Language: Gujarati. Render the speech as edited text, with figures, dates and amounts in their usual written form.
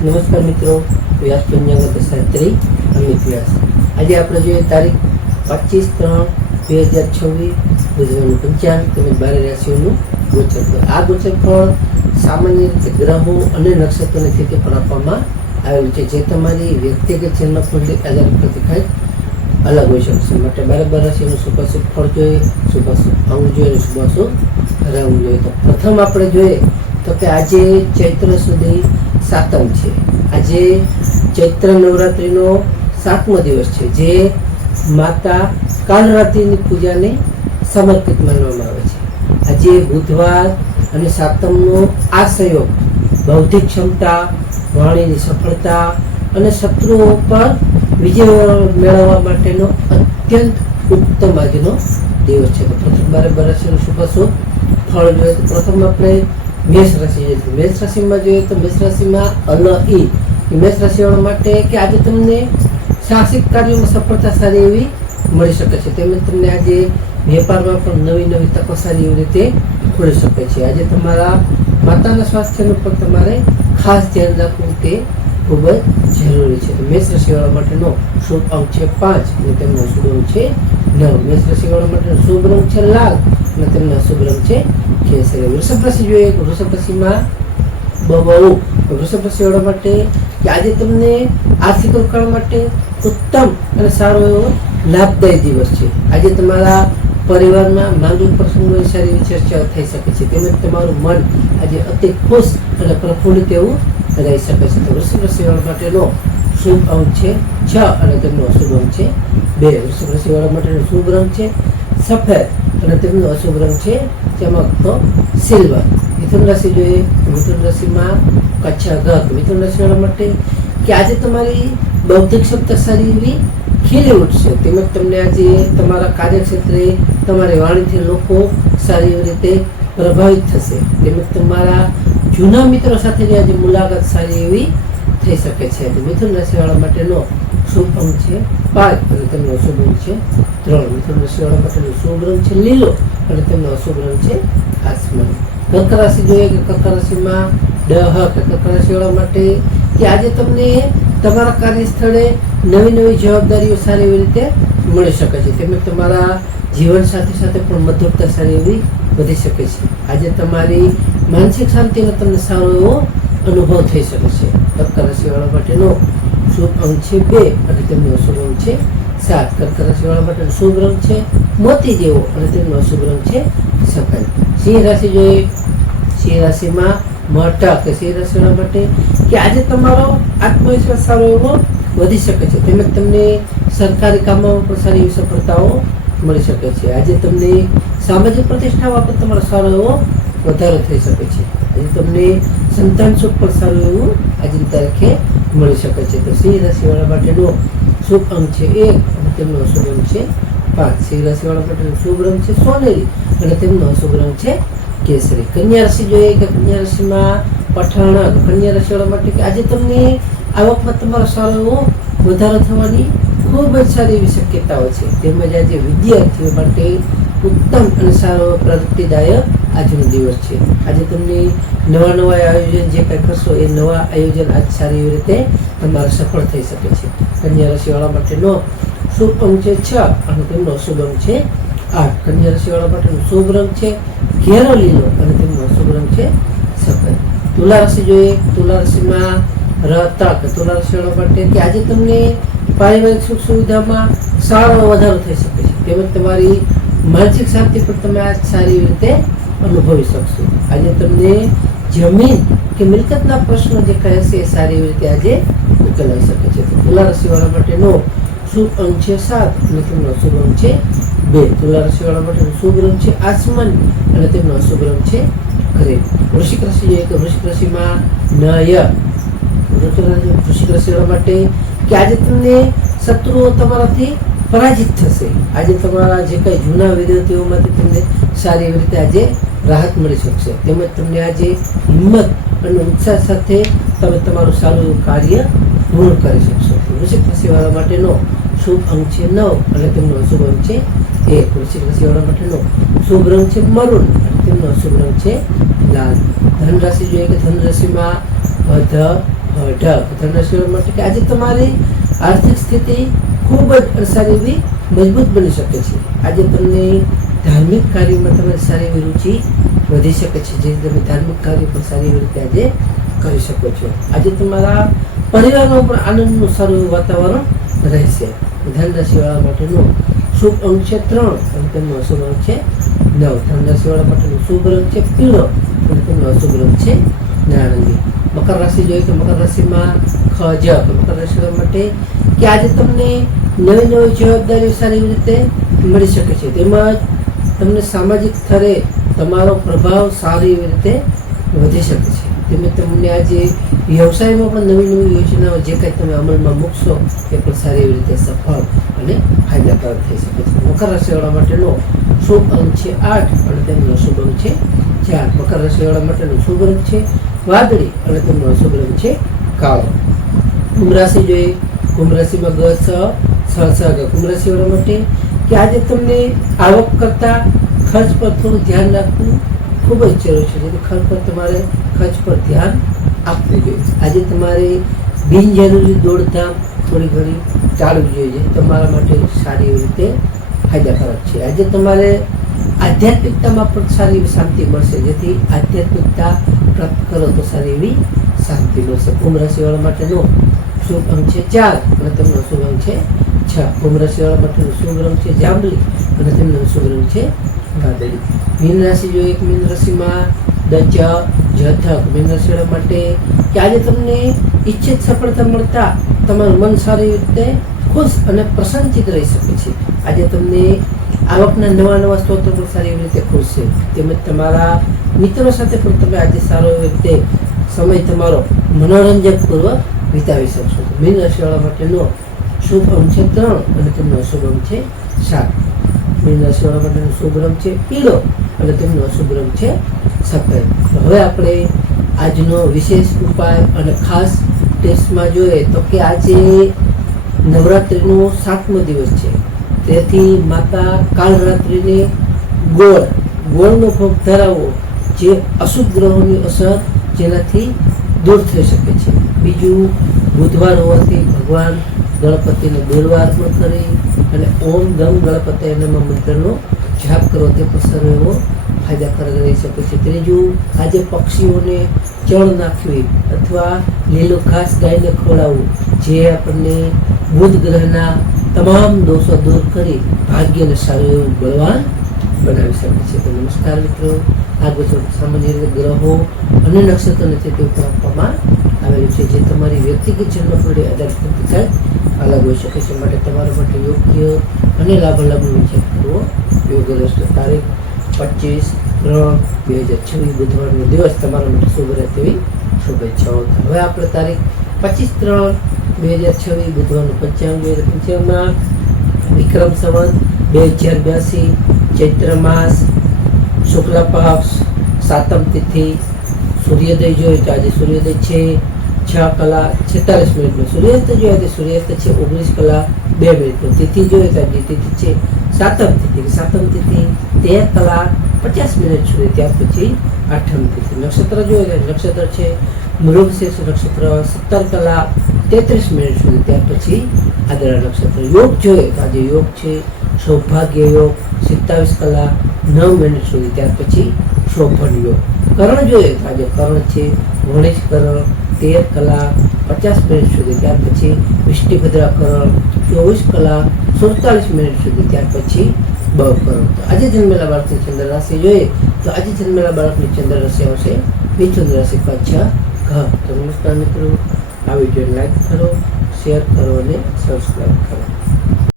નમસ્કાર મિત્રો, વ્યાસ પંચાંગ શાસ્ત્રી અમિત વ્યાસ. આજે આપણે જોઈએ તારીખ 25/3/2026 ગુજરાતનું પંચાંગ તેમજ 12 રાશિઓનું ગોચરફળ. આ ગોચરફળ સામાન્ય રીતે ગ્રહો અને નક્ષત્રોની સ્થિતિ પર આપવામાં આવેલું છે, જે તમારી વ્યક્તિગત જન્મકુંડલી આધાર પરથી કંઈક અલગ હોઈ શકશે. માટે 12 રાશિનું શુભાશુભ ફળ જોઈએ, શુભાશુભ અંગ જોઈએ અને શુભાશુભ રંગ જોઈએ. તો પ્રથમ આપણે જોઈએ તો કે આજે ચૈત્ર સુધી સાતમ છે. આજે ચૈત્ર નવરાત્રિનો 7મો દિવસ છે, જે માતા કાલરાત્રિની પૂજાને સમર્પિત માનવામાં આવે છે. આજે બુધવાર અને સાતમનો આ સંયોગ બૌદ્ધિક ક્ષમતા, વાણીની સફળતા અને શત્રુઓ પર વિજય મેળવવા માટેનો અત્યંત ઉત્તમ આજનો દિવસ છે. તો પ્રથમ 12 રાશિનું શુભાશુભ ફળ જોઈએ તો પ્રથમ આપણે મેષ રાશિ જોઈએ. મેષ રાશિમાં જોઈએ તો મેષ રાશિમાં મેષ રાશિવાળા માટે કે આજે તમને સાહસિક કાર્યોમાં સફળતા સારી એવી મળી શકે છે. તેમજ તમને આજે વેપારમાં પણ નવી તકો સારી એવી રીતે ખુલી શકે છે. આજે તમારા માતાના સ્વાસ્થ્યનું પણ તમારે ખાસ ધ્યાન રાખવું તે ખૂબ જ જરૂરી છે. તો મેષ રાશિવાળા માટેનો શુભ અંક છે 5 અને તેમનો શુભ અંક છે 9. મેષ રાશિવાળા માટેનો શુભ રંગ છે લાલ અને તેમનો શુભ રંગ છે કેસરી. વૃષભ રાશિ જોઈએ તો વૃષભ રાશિમાં વૃષભ રાશિવાળા માટે કે આજે તમને આર્થિક રોકાણ માટે ઉત્તમ અને સારો એવો લાભદાયી દિવસ છે. આજે તમારા પરિવારમાં માંગલિક પ્રસંગોની સારી એવી ચર્ચા થઈ શકે છે. તેમજ તમારું મન આજે અતિ ખુશ અને પ્રફુલ્લિત એવું રહી શકે છે. તો વૃષભ રાશિવાળા માટેનો શુભ અંક છે 6 અને તેમનો અશુભ અંક છે 2. વૃષભ રાશિવાળા માટેનો શુભ રંગ છે સફેદ અને તેમનો અશુભ રંગ છે ચમકતો સિલ્વર. મિથુન રાશિ જોઈએ. મિથુન રાશિમાં કચ્છા ઘર. મિથુન રાશિવાળા માટે કે આજે તમારી બૌદ્ધિક ક્ષમતા સારી એવી ખીલી ઉઠશે. તેમજ તમને આજે તમારા કાર્યક્ષેત્રે તમારી વાણીથી લોકો સારી એવી રીતે પ્રભાવિત થશે. તેમજ તમારા જૂના મિત્રો સાથેની આજે મુલાકાત સારી એવી થઈ શકે છે. મિથુન રાશિવાળા માટેનો શુભ અંક છે 5 અને તેમનો અશુભ અંક છે 3. મિથુન રાશિવાળા માટેનો શુભ રંગ છે લીલો અને તેમનો અશુભ રંગ છે આસમાની. કર્ક રાશિ જોઈએ કે કર્ક રાશિમાં કર્ક રાશિવાળા માટે કે આજે તમને તમારા કાર્યસ્થળે નવી જવાબદારીઓ સારી એવી રીતે મળી શકે છે. તેમજ તમારા જીવન સાથે પણ મધુરતા સારી એવી વધી શકે છે. આજે તમારી માનસિક શાંતિનો તમને સારો એવો અનુભવ થઈ શકે છે. કર્ક રાશિવાળા માટેનો શુભ અંક છે 2 અને તેમનો અશુભ અંક છે 7. કર્ક રાશિવાળા માટેનો શુભ રંગ છે મોતી જેવો અને તેમનો અશુભ રંગ છે સફેદ. સિંહ રાશિ જોઈએ. સિંહ રાશિમાં મટક સિંહ રાશિવાળા માટે કે આજે તમારો આત્મવિશ્વાસ સારો એવો વધી શકે છે. તેમજ તમને સરકારી કામોમાં પણ સારી એવી સફળતાઓ મળી શકે છે. આજે તમને સામાજિક પ્રતિષ્ઠામાં પણ તમારો સારો એવો વધારો થઈ શકે છે. આજે તમને સંતાન સુખ પણ સારું એવું આજની તારીખે મળી શકે છે. તો સિંહ રાશિવાળા માટેનો શુભ અંક છે 1 અને તેમનો અશુભ અંક છે 5. સિંહ રાશિવાળા માટેનો શુભ રંગ છે સોનેરી અને તેમનો અશુભ રંગ છે કેસરી. કન્યા રાશિ જોઈએ કે કન્યા રાશિમાં પઠાણ. કન્યા રાશિવાળા માટે કે આજે તમને આવકમાં તમારો સારો એવો વધારો થવાની ખૂબ જ સારી એવી શક્યતાઓ છે. તેમજ આજે વિદ્યાર્થીઓ માટે ઉત્તમ અને સારો પ્રગતિદાયક આજનો દિવસ છે. આજે તમને નવા આયોજન જે કંઈ કરશો એ નવા આયોજન આજ સારી એવી રીતે તમારે સફળ થઈ શકે છે. કન્યા રાશિવાળા માટેનો શુભ અંક છે 6 અને તેમનો અશુભ અંક છે 8. કન્યા રાશિવાળા માટેનો શુભ રંગ છે ઘેરો લીલો અને તેમનો અશુભ રંગ છે સફેદ. તુલા રાશિ જોઈએ. તુલા રાશિમાં રતક. તુલા રાશિવાળા માટે કે આજે તમને પારિવારિક સુખ સુવિધામાં સારો વધારો થઈ શકે છે. તેમજ તમારી માનસિક શાંતિ પણ તમે આજ સારી રીતે અનુભવી શકશો. આજે તમને જમીન કે મિલકતના પ્રશ્નો જે કહે છે એ સારી એવી રીતે આજે ઉકેલાઈ શકે છે. તુલા રાશિવાળા માટેનો શુભ અંક છે 7 અને તેમનો અશુભ અંક છે 2. તુલા રાશિવાળા માટેનો શુભ રંગ છે આસમાની અને તેમનો અશુભ રંગ છે ગ્રે. વૃશ્ચિક રાશિ જોઈએ તો વૃશ્ચિક રાશિમાં વૃશ્ચિક રાશિવાળા માટે કે આજે તમને શત્રુઓ તમારાથી પરાજિત થશે. આજે તમારા જે કંઈ જૂના વિરોધીઓમાંથી તમને સારી એવી રીતે આજે રાહત મળી શકશે. તેમજ તમને આજે હિંમત અને ઉત્સાહ સાથે તમે તમારું સારું એવું કાર્ય પૂર્ણ કરી શકશો. વૃશ્ચિક રાશિવાળા માટેનો શુભ અંક છે 9 અને તેમનો અશુભ અંક છે 1. વૃશ્ચિક રાશિવાળા માટેનો શુભ રંગ છે મરૂન અને તેમનો અશુભ રંગ છે લાલ. ધન રાશિ જોઈએ કે ધન રાશિમાં ધન રાશિવાળા માટે કે આજે તમારી આર્થિક સ્થિતિ ખૂબ જ સારી એવી મજબૂત બની શકે છે. આજે તમને ધાર્મિક કાર્યમાં તમારી સારી એવી રુચિ વધી શકે છે, જે તમે ધાર્મિક કાર્ય પણ સારી એવી રીતે આજે કરી શકો છો. આજે તમારા પરિવારનો પણ આનંદનું સારું એવું વાતાવરણ રહેશે. ધન રાશિવાળા માટેનો શુભ અંક છે 3 અને તેમનો અશુભ અંક છે 9. ધન રાશિવાળા માટેનો શુભ રંગ છે પીળો અને તેમનો અશુભ રંગ છે નારંગી. મકર રાશિ જોઈએ તો મકર રાશિમાં ખજ. મકર રાશિવાળા માટે કે આજે તમને નવી નવી જવાબદારીઓ સારી એવી રીતે મળી શકે છે. તેમજ તમને સામાજિક સ્તરે તમારો પ્રભાવ સારી એવી રીતે વધી શકે છે. તેમજ તમને આજે વ્યવસાયમાં પણ નવી નવી યોજનાઓ જે કંઈ તમે અમલમાં મૂકશો એ પણ સારી એવી રીતે સફળ અને ફાયદાકારક થઈ શકે છે. મકર રાશિવાળા માટેનો શુભ અંક છે 8 અને તેમનો શુભ અંક છે 4. મકર રાશિવાળા માટેનો શુભ રંગ છે વાદળી અને તેમનો અશુભ રંગ છે કાળો. કુંભ રાશિ જોઈએ. કુંભ રાશિમાં ગ સ કુંભ રાશિવાળા માટે કે આજે તમને આવક કરતા ખર્ચ પર થોડું ધ્યાન રાખવું ખૂબ જ જરૂરી છે. જેથી ખર્ચ પર ધ્યાન આપવું જોઈએ. આજે તમારે બિનજરૂરી દોડધામ થોડી ઘણી ટાળવી જોઈએ, જે તમારા માટે સારી એવી રીતે ફાયદાકારક છે. આજે તમારે આધ્યાત્મિકતામાં પણ સારી એવી શાંતિ મળશે, જેથી આધ્યાત્મિકતા પ્રાપ્ત કરો તો સારી એવી શાંતિ મળશે. કુંભ રાશિવાળા માટેનો શુભ અંક છે 4 અને તેમનો શુભ અંક છે 6. કુંભ રાશિવાળા માટેનો શુભ રંગ છે જાંબલી અને તેમનો શુભ રંગ છે વાદળી. મીન રાશિ જોઈએ. મીન રાશિમાં મીન રાશિવાળા માટે કે આજે તમને ઈચ્છિત સફળતા મળતા તમારું મન સારી રીતે ખુશ અને પ્રસન્નચિત રહી શકે છે. આજે તમને આવકના નવા સ્ત્રોતો પણ સારી એવી રીતે ખુલશે. તેમજ તમારા મિત્રો સાથે પણ તમે આજે સારો એવી રીતે સમય તમારો મનોરંજનપૂર્વક વિતાવી શકશો. મીન રાશિવાળા માટેનો શુભ અંક છે 3 અને તેમનો અશુભ અંક છે 7. મીન રાશિવાળા માટેનો શુભ રંગ છે પીળો અને તેમનો અશુભ રંગ છે સફેદ. હવે આપણે આજનો વિશેષ ઉપાય અને ખાસ ટેસ્ટમાં જોઈએ તો કે આજે નવરાત્રિનો 7મો દિવસ છે. તેથી માતા કાલરાત્રિને ગોળનો ભોગ ધરાવવો, જે અશુભ ગ્રહોની અસર જેનાથી દૂર થઈ શકે છે. બીજું, બુધવાર હોવાથી ભગવાન ગણપતિને બિરવાર પણ કરી અને ઓમ ગમ ગણપતિ નમઃ મંત્રનો જાપ કરો તે પણ સારો એવો ફાયદાકારક રહી શકે છે. ત્રીજું, આજે પક્ષીઓને ચણ નાખવી અથવા લીલું ઘાસ ગાયને ખવડાવવું, જે આપણને બુધ ગ્રહના તમામ દોષો દૂર કરી ભાગ્યને સારું એવું બળવાન બનાવી શકે છે. તો નમસ્કાર મિત્રો, આ ગોચર સામાન્ય રીતે ગ્રહો અને નક્ષત્રોને તે ઉપર આપવામાં આવેલું છે, જે તમારી વ્યક્તિગત જન્મકુંડળી આધારિત કંઈક અલગ હોઈ શકે છે. માટે તમારા માટે યોગ્ય અને લાભાલાભનો વિચાર કરવો યોગ્ય રહેશે. તારીખ 25/3/2026 બુધવારનો દિવસ તમારા માટે શુભ રહે તેવી શુભેચ્છાઓ. હવે આપણે તારીખ 25/3/2026 બુધવારનું પંચાંગમાં વિક્રમ સંવત 2082 ચૈત્ર માસ શુક્લ પક્ષ 7મ તિથિ. સૂર્યોદય જોઈએ તો આજે સૂર્યોદય છે 6:46 સૂર્યાસ્ત જોઈએ તો સૂર્યાસ્ત છે 19:02. તિથિ જોઈએ તો આજે તિથિ છે 7મ તિથિ 13:50 સુધી. ત્યાર પછી 8મ તિથિ. નક્ષત્ર જોઈએ તો નક્ષત્ર છે મૃગશીર્ષ નક્ષત્ર 17:33 સુધી. ત્યાર પછી આદ્રા નક્ષત્ર. યોગ જોઈએ તો આજે યોગ છે સૌભાગ્ય યોગ 27:09 સુધી. ત્યાર પછી શોભન યોગ. કરણ જોઈએ તો આજે કરણ છે વણિજ કરણ 13:50 સુધી. ત્યાર પછી વિષ્ણુભદ્રા કરણ 24:47 સુધી. ત્યાર પછી બહુકરણ. તો આજે જન્મેલા બાળકની ચંદ્ર રાશિ જોઈએ તો આજે જન્મેલા બાળકની ચંદ્ર રાશિ આવશે મિથુન રાશિ 5 ઘ. તો નમસ્કાર મિત્રો, આ વિડીયો લાઈક કરો, શેર કરો અને સબસ્ક્રાઈબ કરો.